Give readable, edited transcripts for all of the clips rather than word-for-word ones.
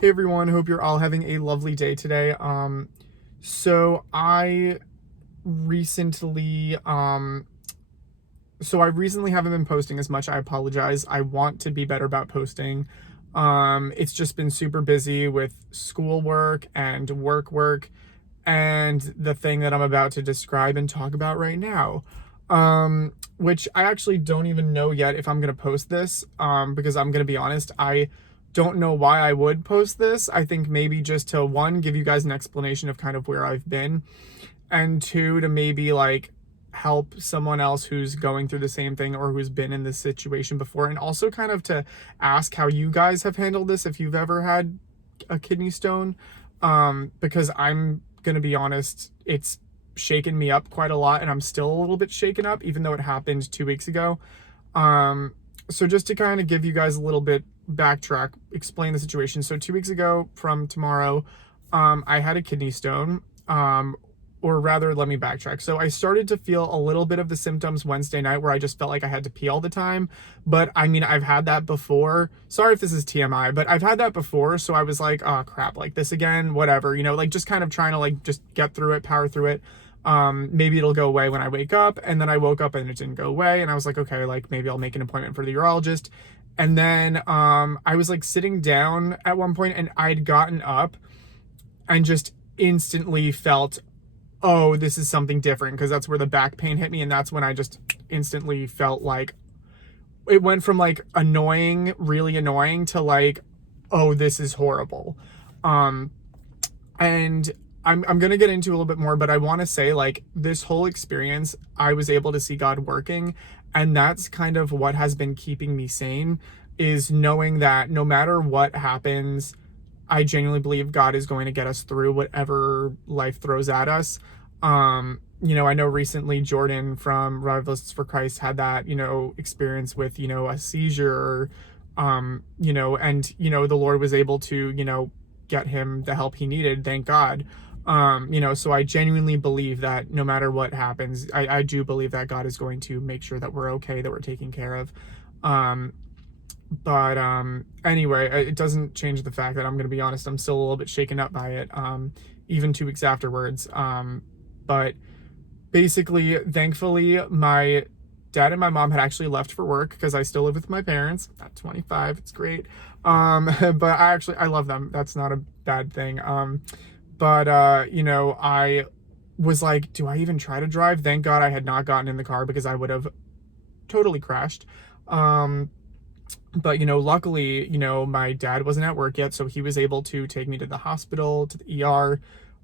Hey everyone, hope you're all having a lovely day today. So I recently, I recently haven't been posting as much. I apologize. I want to be better about posting. It's just been super busy with schoolwork and work and the thing that I'm about to describe and talk about right now. Which I actually don't even know yet if I'm gonna post this. Because I'm gonna be honest, I don't know why I would post this. I think maybe just to one, give you guys an explanation of kind of where I've been, and two, to maybe like help someone else who's going through the same thing or who's been in this situation before, and also kind of to ask how you guys have handled this if you've ever had a kidney stone. Because I'm gonna be honest, it's shaken me up quite a lot, and I'm still a little bit shaken up, even though it happened 2 weeks ago. Um, so just to kind of give you guys a little bit backtrack, explain the situation. So 2 weeks ago from tomorrow, I had a kidney stone. Or rather, let me backtrack. So I started to feel a little bit of the symptoms Wednesday night where I just felt like I had to pee all the time. But I mean, I've had that before. Sorry if this is TMI, but I've had that before. So I was like, oh crap, like this again, whatever, like just kind of trying to like just get through it, power through it. Maybe it'll go away when I wake up. And then I woke up and it didn't go away. And I was like, okay, like maybe I'll make an appointment for the urologist. And then I was like sitting down at one point and I'd gotten up and just instantly felt, oh, this is something different, because that's where the back pain hit me. And that's when I just instantly felt like it went from like annoying, really annoying, to like, oh, this is horrible. Um, and I'm going to get into a little bit more, but I want to say like this whole experience, I was able to see God working. And that's kind of what has been keeping me sane, is knowing that no matter what happens, I genuinely believe God is going to get us through whatever life throws at us. I know recently Jordan from Revivalists for Christ had that, experience with, a seizure, and the Lord was able to, get him the help he needed, thank God. So I genuinely believe that no matter what happens, I do believe that God is going to make sure that we're okay, that we're taken care of. But anyway, it doesn't change the fact that I'm going to be honest, I'm still a little bit shaken up by it, even 2 weeks afterwards. But basically, thankfully, my dad and my mom had actually left for work, because I still live with my parents at 25. It's great. But I love them. That's not a bad thing. I was like, do I even try to drive? Thank God I had not gotten in the car, because I would have totally crashed. But luckily, my dad wasn't at work yet, so he was able to take me to the hospital, to the ER.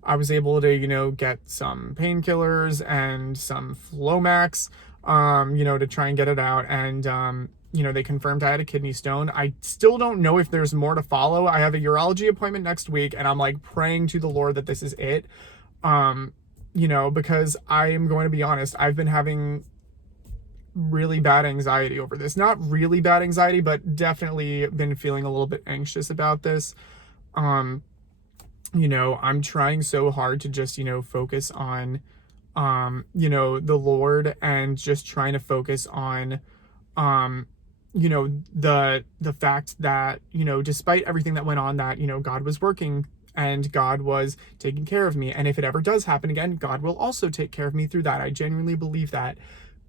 I was able to, get some painkillers and some Flomax, to try and get it out. And, they confirmed I had a kidney stone. I still don't know if there's more to follow. I have a urology appointment next week, and I'm like praying to the Lord that this is it. Because I am going to be honest, I've been having really bad anxiety over this. Not really bad anxiety, but definitely been feeling a little bit anxious about this. I'm trying so hard to just, focus on, the Lord, and just trying to focus on, the fact that, despite everything that went on, that, God was working and God was taking care of me. And if it ever does happen again, God will also take care of me through that. I genuinely believe that.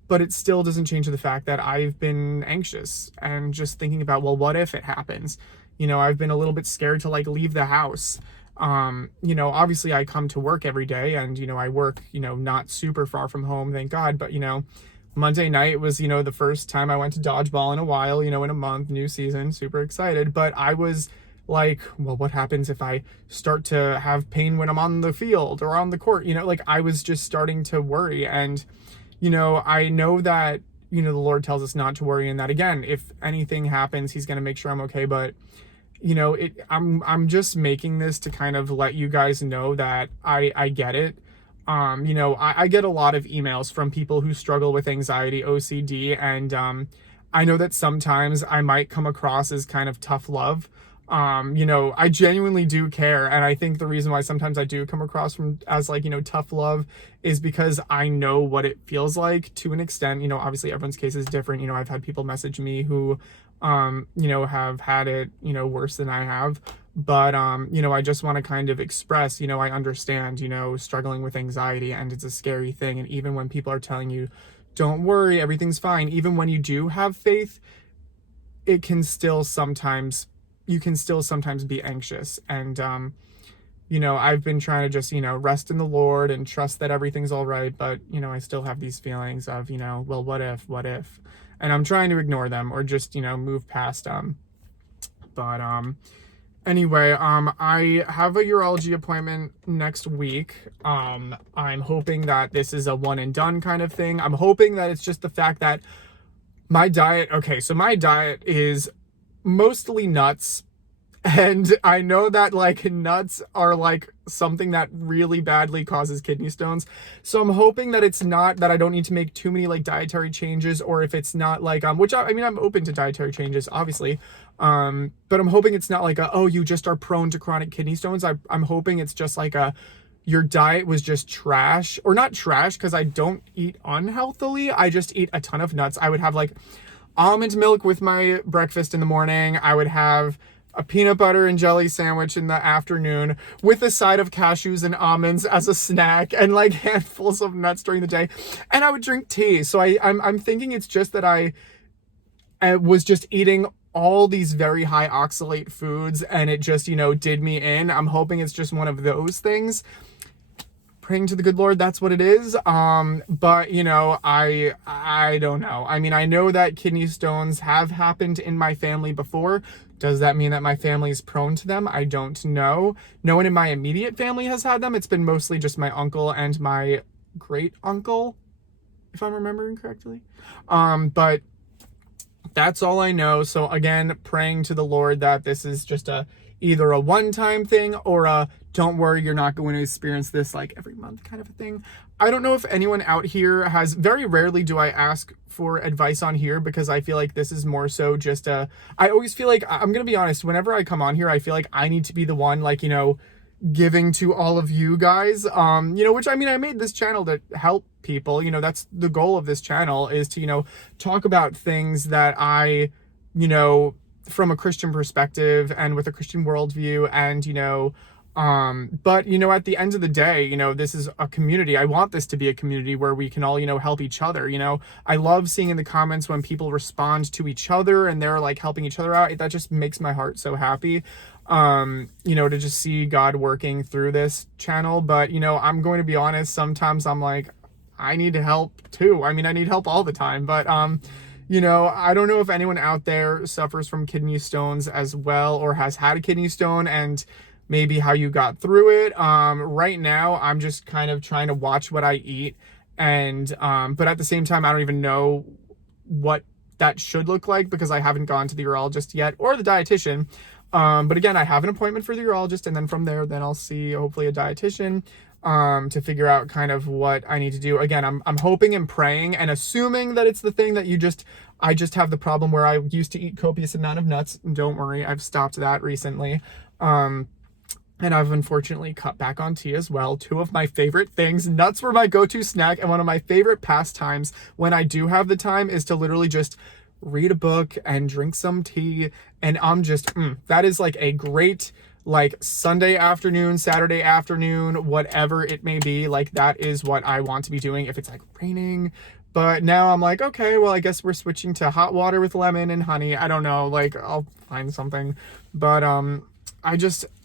But it still doesn't change the fact that I've been anxious and just thinking about, well, what if it happens? I've been a little bit scared to like leave the house. Obviously I come to work every day, and, I work, not super far from home, thank God. But, Monday night was, the first time I went to dodgeball in a while, in a month, new season, super excited. But I was like, well, what happens if I start to have pain when I'm on the field or on the court? Like I was just starting to worry. And, I know that, the Lord tells us not to worry, and that again, if anything happens, he's going to make sure I'm okay. But, I'm just making this to kind of let you guys know that I get it. I get a lot of emails from people who struggle with anxiety, OCD, and I know that sometimes I might come across as kind of tough love. I genuinely do care, and I think the reason why sometimes I do come across as like, tough love is because I know what it feels like to an extent. Obviously everyone's case is different. I've had people message me who have had it, worse than I have. But I just want to kind of express, I understand, struggling with anxiety, and it's a scary thing. And even when people are telling you, don't worry, everything's fine, even when you do have faith, it can still sometimes you can still sometimes be anxious. And I've been trying to just, rest in the Lord and trust that everything's all right. But, I still have these feelings of, well, what if? And I'm trying to ignore them or just, move past them. But anyway, I have a urology appointment next week. I'm hoping that this is a one and done kind of thing. I'm hoping that it's just the fact that my diet, okay, so my diet is mostly nuts. And I know that like nuts are like something that really badly causes kidney stones. So I'm hoping that it's not that I don't need to make too many like dietary changes, or if it's not like which I mean I'm open to dietary changes obviously. But I'm hoping it's not like oh, you just are prone to chronic kidney stones. I'm hoping it's just like your diet was just trash, or not trash because I don't eat unhealthily. I just eat a ton of nuts. I would have like almond milk with my breakfast in the morning. I would have a peanut butter and jelly sandwich in the afternoon with a side of cashews and almonds as a snack, and like handfuls of nuts during the day. And I would drink tea. So I'm thinking it's just that I was just eating all these very high oxalate foods, and it just, did me in. I'm hoping it's just one of those things. Praying to the good Lord, that's what it is. But I don't know. I mean, I know that kidney stones have happened in my family before. Does that mean that my family is prone to them? I don't know. No one in my immediate family has had them. It's been mostly just my uncle and my great uncle, if I'm remembering correctly. But that's all I know. So again, praying to the Lord that this is just either a one-time thing or a don't worry, you're not going to experience this like every month kind of a thing. I don't know if anyone out here has, very rarely do I ask for advice on here, because I feel like this is more so just I always feel like, I'm going to be honest, whenever I come on here, I feel like I need to be the one, like, giving to all of you guys, which I mean, I made this channel to help people, that's the goal of this channel, is to, talk about things that I, from a Christian perspective and with a Christian worldview, and, but, at the end of the day, this is a community. I want this to be a community where we can all, help each other. I love seeing in the comments when people respond to each other and they're like helping each other out. That just makes my heart so happy, to just see God working through this channel. But, I'm going to be honest, sometimes I'm like, I need help too. I mean, I need help all the time, but, I don't know if anyone out there suffers from kidney stones as well, or has had a kidney stone, and maybe how you got through it. Right now, I'm just kind of trying to watch what I eat, and but at the same time, I don't even know what that should look like, because I haven't gone to the urologist yet, or the dietitian. But again, I have an appointment for the urologist, and then from there, then I'll see hopefully a dietitian to figure out kind of what I need to do. Again, I'm hoping and praying and assuming that it's the thing that I just have the problem where I used to eat copious amount of nuts. Don't worry, I've stopped that recently. And I've unfortunately cut back on tea as well. Two of my favorite things. Nuts were my go-to snack, and one of my favorite pastimes when I do have the time is to literally just read a book and drink some tea. And I'm just, that is like a great, like, Sunday afternoon, Saturday afternoon, whatever it may be. Like, that is what I want to be doing if it's like raining. But now I'm like, okay, well, I guess we're switching to hot water with lemon and honey. I don't know, like, I'll find something. But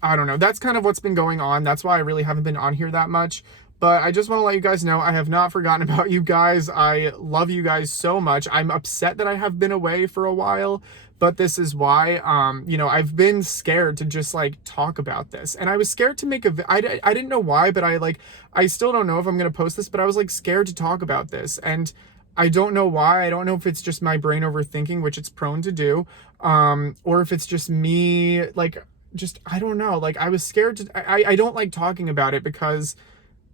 I don't know. That's kind of what's been going on. That's why I really haven't been on here that much. But I just want to let you guys know I have not forgotten about you guys. I love you guys so much. I'm upset that I have been away for a while, but this is why. I've been scared to just like talk about this, and I was scared to make I didn't know why, but I still don't know if I'm gonna post this, but I was like scared to talk about this, and I don't know why. I don't know if it's just my brain overthinking, which it's prone to do, or if it's just me, like, just, I don't know. Like, I was scared I don't like talking about it, because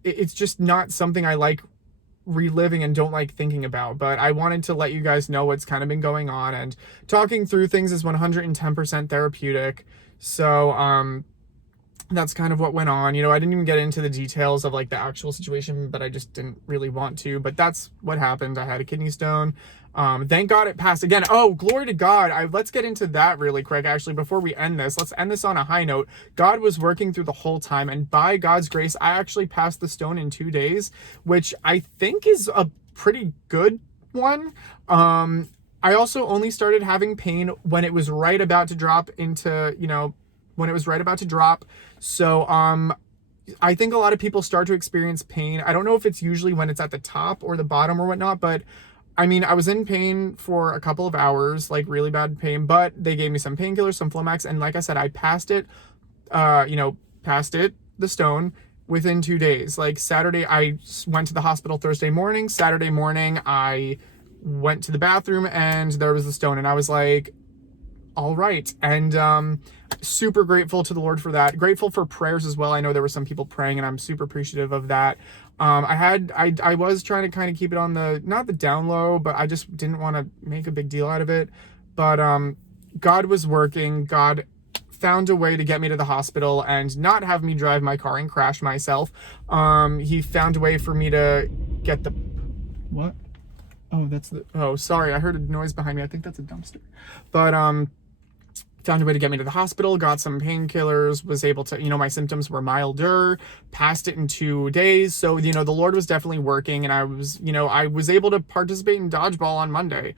it's just not something I like reliving and don't like thinking about. But I wanted to let you guys know what's kind of been going on, and talking through things is 110% therapeutic. So that's kind of what went on. You know, I didn't even get into the details of like the actual situation, but I just didn't really want to. But that's what happened. I had a kidney stone. Thank God it passed again. Oh, glory to God. Let's get into that really quick. Actually, before we end this, let's end this on a high note. God was working through the whole time, and by God's grace, I actually passed the stone in 2 days, which I think is a pretty good one. I also only started having pain when it was right about to drop into, when it was right about to drop. So, I think a lot of people start to experience pain. I don't know if it's usually when it's at the top or the bottom or whatnot, but I mean, I was in pain for a couple of hours, like really bad pain, but they gave me some painkillers, some Flomax, and like I said, I passed it, the stone, within 2 days. Like Saturday, I went to the hospital Thursday morning. Saturday morning, I went to the bathroom and there was the stone, and I was like, all right. And super grateful to the Lord for that. Grateful for prayers as well. I know there were some people praying, and I'm super appreciative of that. I was trying to kind of keep it on the, not the down low, but I just didn't want to make a big deal out of it. But God was working. God found a way to get me to the hospital and not have me drive my car and crash myself. He found a way for me to get the, what? Oh, sorry. I heard a noise behind me. I think that's a dumpster. But, found a way to get me to the hospital, got some painkillers, was able to, my symptoms were milder, passed it in 2 days. So, the Lord was definitely working, and I was able to participate in dodgeball on Monday.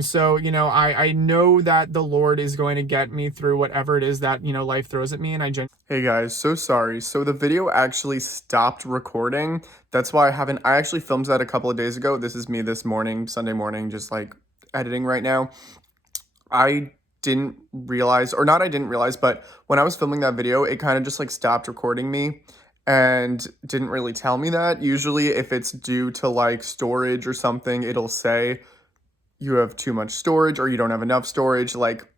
So, I know that the Lord is going to get me through whatever it is that, life throws at me. And Hey guys, so sorry. So the video actually stopped recording. That's why I actually filmed that a couple of days ago. This is me this morning, Sunday morning, just like editing right now. I didn't realize, or not I didn't realize, but when I was filming that video, it kind of just like stopped recording me and didn't really tell me that. Usually if it's due to like storage or something, it'll say you have too much storage or you don't have enough storage. Like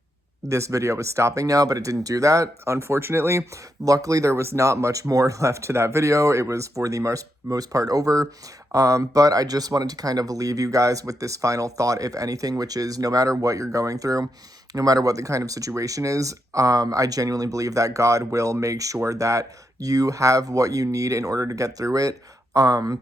this video was stopping now, but it didn't do that, unfortunately. Luckily, there was not much more left to that video. It was for the most part over. But I just wanted to kind of leave you guys with this final thought, if anything, which is no matter what you're going through, no matter what the kind of situation is, I genuinely believe that God will make sure that you have what you need in order to get through it. Like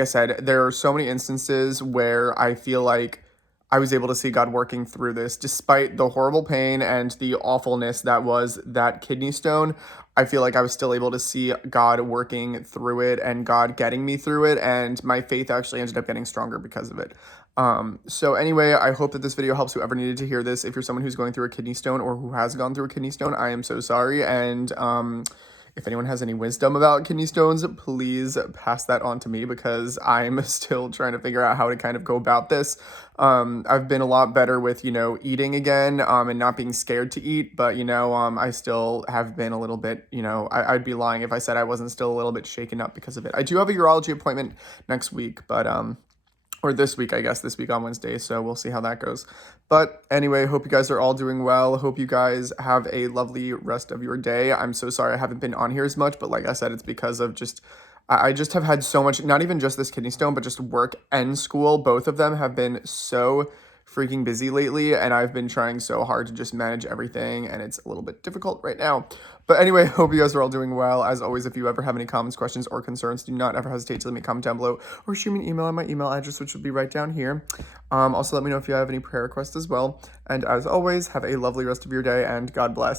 I said, there are so many instances where I feel like I was able to see God working through this, despite the horrible pain and the awfulness that was that kidney stone. I feel like I was still able to see God working through it and God getting me through it, and my faith actually ended up getting stronger because of it. So anyway, I hope that this video helps whoever needed to hear this. If you're someone who's going through a kidney stone or who has gone through a kidney stone, I am so sorry. And if anyone has any wisdom about kidney stones, please pass that on to me, because I'm still trying to figure out how to kind of go about this. I've been a lot better with, eating again, and not being scared to eat, but, I still have been a little bit, I'd be lying if I said I wasn't still a little bit shaken up because of it. I do have a urology appointment next week, but, or this week, I guess, this week on Wednesday, so we'll see how that goes. But anyway, hope you guys are all doing well. Hope you guys have a lovely rest of your day. I'm so sorry I haven't been on here as much, but like I said, it's because of I just have had so much, not even just this kidney stone, but just work and school. Both of them have been so freaking busy lately, and I've been trying so hard to just manage everything, and it's a little bit difficult right now. But anyway, hope you guys are all doing well. As always, if you ever have any comments, questions, or concerns, do not ever hesitate to leave me a comment down below or shoot me an email on my email address, which will be right down here. Also, let me know if you have any prayer requests as well. And as always, have a lovely rest of your day, and God bless.